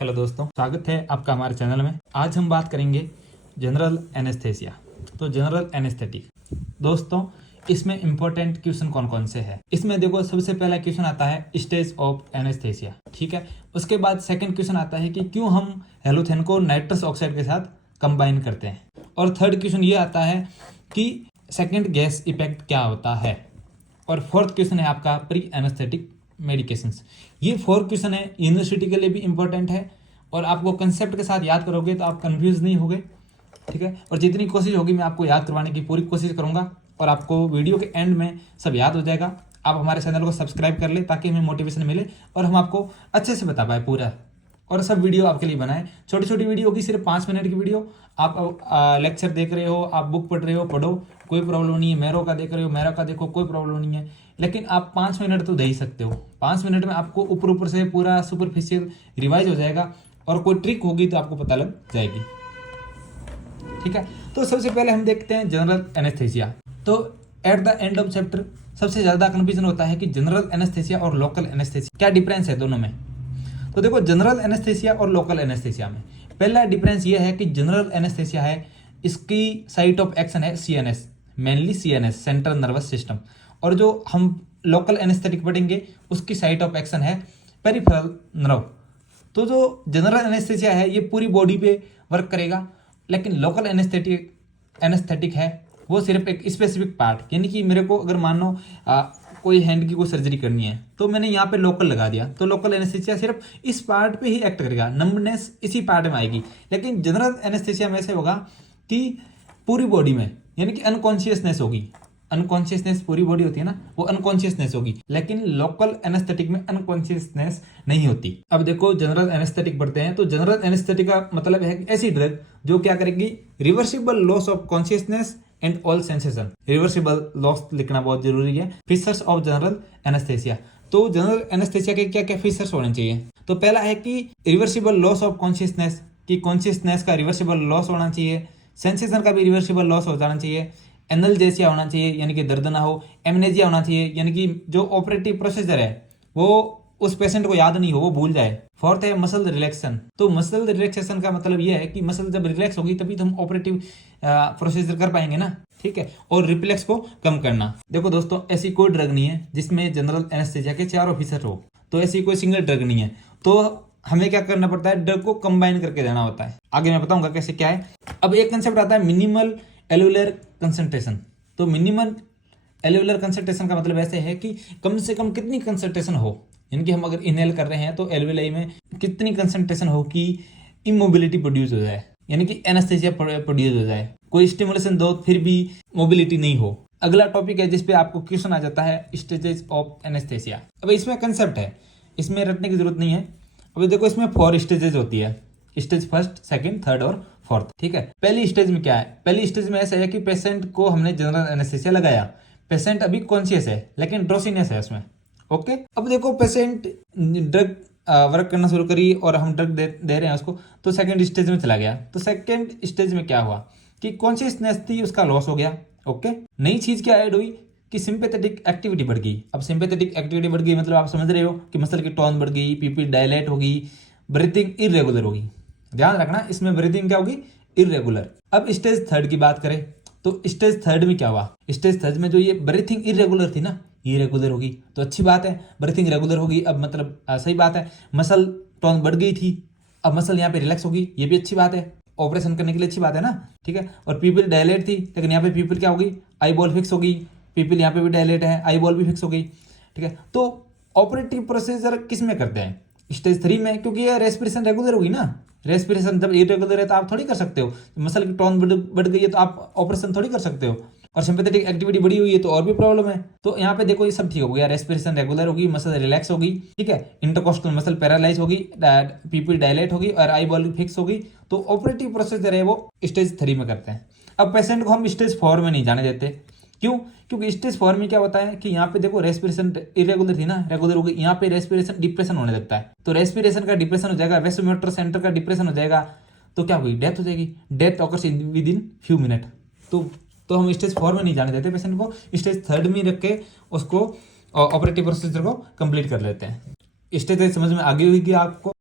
Hello दोस्तों, स्वागत है आपका हमारे चैनल में। आज हम बात करेंगे जनरल एनेस्थेसिया। तो जनरल एनेस्थेटिक दोस्तों, इसमें इंपॉर्टेंट क्वेश्चन कौन कौन से हैं? इसमें देखो, सबसे पहला क्वेश्चन आता है स्टेज ऑफ एनेस्थेसिया, ठीक है। उसके बाद सेकंड क्वेश्चन आता है कि क्यों हम हेलोथेन को नाइट्रस ऑक्साइड के साथ कंबाइन करते हैं। और थर्ड क्वेश्चन ये आता है कि सेकेंड गैस इफेक्ट क्या होता है। और फोर्थ क्वेश्चन है आपका प्री एनेस्थेटिक मेडिकेशंस। ये 4 क्वेश्चन है, यूनिवर्सिटी के लिए भी इंपॉर्टेंट है और आपको कंसेप्ट के साथ याद करोगे तो आप कंफ्यूज नहीं होगे, ठीक है। और जितनी कोशिश होगी मैं आपको याद करवाने की पूरी कोशिश करूंगा और आपको वीडियो के एंड में सब याद हो जाएगा। आप हमारे चैनल को सब्सक्राइब कर ले ताकि हमें मोटिवेशन मिले और हम आपको अच्छे से बता पाए पूरा, और सब वीडियो आपके लिए बनाए। छोटी छोटी वीडियो होगी, सिर्फ 5 मिनट की वीडियो। आप लेक्चर देख रहे हो, आप बुक पढ़ रहे हो, पढ़ो, कोई प्रॉब्लम नहीं है। मैरो का देख रहे हो, मैरो का देखो, कोई प्रॉब्लम नहीं है। लेकिन आप 5 मिनट तो दे ही सकते हो। 5 मिनट में आपको ऊपर ऊपर से पूरा सुपरफिशियल रिवाइज हो जाएगा और कोई ट्रिक होगी तो आपको पता लग जाएगी, ठीक है। तो सबसे पहले हम देखते हैं जनरल एनेस्थेसिया। तो at the end of chapter सबसे ज्यादा कंफ्यूजन होता है कि जनरल एनेस्थेसिया और लोकल एनेस्थेसिया क्या डिफरेंस है दोनों में। तो देखो, जनरल एनेस्थेसिया और लोकल एनेस्थेसिया में पहला डिफरेंस ये है कि जनरल एनेस्थेसिया है, इसकी साइट ऑफ एक्शन है CNS, mainly CNS, central nervous system. और जो हम लोकल एनेस्थेटिक पढ़ेंगे उसकी साइट ऑफ एक्शन है पेरिफेरल नर्व। तो जो जनरल एनेस्थेसिया है ये पूरी बॉडी पे वर्क करेगा, लेकिन लोकल एनेस्थेटिक है वो सिर्फ एक स्पेसिफिक पार्ट। यानी कि मेरे को अगर मान लो कोई हैंड की कोई सर्जरी करनी है तो मैंने यहाँ पे लोकल लगा दिया, तो लोकल एनेस्थेसिया सिर्फ इस पार्ट पे ही एक्ट करेगा, नंबनेस इसी पार्ट में आएगी। लेकिन जनरल एनेस्थेसिया में ऐसे होगा कि पूरी बॉडी में, यानी कि अनकॉन्शियसनेस होगी। अनकॉन्शियसनेस पूरी बॉडी होती है ना, वो अनकॉन्शियसनेस होगी। लेकिन लोकल एनेस्थेटिक में अनकॉन्शियसनेस नहीं होती। अब देखो, जनरल एनेस्थेटिक पढ़ते हैं तो जनरल एनेस्थेटिक का मतलब है ऐसी ड्रग जो क्या करेगी, reversible loss of consciousness and all sensation. Reversible loss लिखना बहुत जरूरी है। Features of general anaesthesia. तो जनरल एनेस्थेसिया के क्या क्या फीचर्स होने चाहिए? तो पहला है कि रिवर्सिबल लॉस ऑफ कॉन्शियसनेस, कि कॉन्शियसनेस का रिवर्सिबल लॉस होना चाहिए, सेंसेशन का भी रिवर्सिबल लॉस हो जाना चाहिए, एनल्जेसिया होना चाहिए यानी कि दर्द ना हो, एमनेजिया होना चाहिए यानी कि जो ऑपरेटिव प्रोसीजर है वो उस पेशेंट को याद नहीं हो, वो भूल जाए। फोर्थ है मसल रिलैक्सेशन। तो मसल रिलैक्सेशन का मतलब ये है कि मसल जब रिलैक्स होगी तभी तो हम ऑपरेटिव प्रोसीजर कर पाएंगे ना, ठीक है। और रिफ्लेक्स को कम करना। देखो दोस्तों, ऐसी कोई ड्रग नहीं है जिसमें जनरल एनेस्थेसिया के 4 ऑफिसर हो, तो ऐसी कोई सिंगल ड्रग नहीं है। तो हमें क्या करना पड़ता है, ड्रग को कंबाइन करके देना होता है। आगे मैं बताऊंगा कैसे क्या है। अब एक कंसेप्ट आता है मिनिमल एल्वुलर कंसंट्रेशन। तो मिनिमल एल्वुलर कंसंट्रेशन का मतलब ऐसे है कि कम से कम कितनी कंसंट्रेशन हो, यानी कि हम अगर इनहेल कर रहे हैं तो एल्वुलाई में कितनी कंसंट्रेशन हो कि इमोबिलिटी प्रोड्यूस हो जाए, यानी कि एनेस्थेसिया प्रोड्यूस हो जाए। कोई स्टिमुलेशन दो फिर भी मोबिलिटी नहीं हो। अगला टॉपिक है जिसपे आपको क्वेश्चन आ जाता है स्टेजेस ऑफ एनेस्थेसिया। अब इसमें कंसेप्ट है, इसमें रटने की जरूरत नहीं है। अब देखो, इसमें 4 स्टेजेस होती है, स्टेज फर्स्ट, सेकंड, थर्ड और फोर्थ, ठीक है। पहली स्टेज में क्या है? पहली स्टेज में ऐसा है कि पेशेंट को हमने जनरल एनेस्थेसिया लगाया, पेशेंट अभी कॉन्शियस है लेकिन ड्रोसीनेस है उसमें, ओके। अब देखो, पेशेंट ड्रग वर्क करना शुरू करी और हम ड्रग दे रहे हैं उसको, तो सेकंड स्टेज में चला गया। तो सेकंड स्टेज में क्या हुआ कि कॉन्शियसनेस थी उसका लॉस हो गया, ओके। नई चीज क्या ऐड हुई कि सिंपैथेटिक एक्टिविटी बढ़ गई। अब सिंपैथेटिक एक्टिविटी बढ़ गई मतलब आप समझ रहे हो कि मसल की टोन बढ़ गई, पीपी डायलेट होगी, ब्रीथिंग इरेगुलर होगी। ध्यान रखना, इसमें ब्रीथिंग क्या होगी, इरेगुलर। अब स्टेज थर्ड की बात करें तो स्टेज थर्ड में क्या हुआ, स्टेज थर्ड में जो ये ब्रीथिंग इरेगुलर थी ना, ये रेगुलर होगी, तो अच्छी बात है। ब्रीथिंग रेगुलर होगी, अब मतलब सही बात है। मसल टोन बढ़ गई थी, अब मसल यहाँ पे रिलैक्स होगी, ये भी अच्छी बात है। ऑपरेशन करने के लिए अच्छी बात है ना, ठीक है। और पीपल डायलेट थी, लेकिन यहाँ पे पीपल क्या होगी, आई बॉल फिक्स होगी। पीपल यहाँ पे भी डायलेट है, आई बॉल भी फिक्स हो गई, ठीक है। तो ऑपरेटिव प्रोसीजर किस में करते हैं, स्टेज 3 में, क्योंकि ये रेस्पिरेशन रेगुलर होगी ना। रेस्पिरेशन जब इरेगुलर है तो आप थोड़ी कर सकते हो। मसल की टोन बढ़ गई है तो आप ऑपरेशन थोड़ी कर सकते हो। और सिंपैथेटिक एक्टिविटी बढ़ी हुई है तो और भी प्रॉब्लम है। तो यहाँ पे देखो, ये सब ठीक हो गया, रेस्पिरेशन रेगुलर होगी, मसल रिलैक्स होगी, ठीक है। इंटरकोस्टल मसल पैरालाइज होगी, पीपल डायलेट होगी और आई बॉल फिक्स होगी। तो ऑपरेटिव प्रोसीजर है वो स्टेज 3 में करते हैं। अब पेशेंट को हम स्टेज 4 में नहीं जाने देते, क्यों? क्योंकि स्टेज 4 में क्या होता है कि यहाँ पे देखो रेस्पिरेशन इरेगुलर थी ना, रेगुलर हो गई, यहाँ पे रेस्पिरेशन डिप्रेशन होने लगता है। तो रेस्पिरेशन का डिप्रेशन हो जाएगा, वेस्टोमोटर सेंटर का डिप्रेशन हो जाएगा, तो क्या होगी, डेथ हो जाएगी। Death occurs with in few minute. तो हम स्टेज 4 में नहीं जाने देते पेशेंट को, स्टेज 3 में रख के उसको ऑपरेटिव प्रोसीजर को कंप्लीट कर लेते हैं। स्टेज समझ में आगे होगी आपको।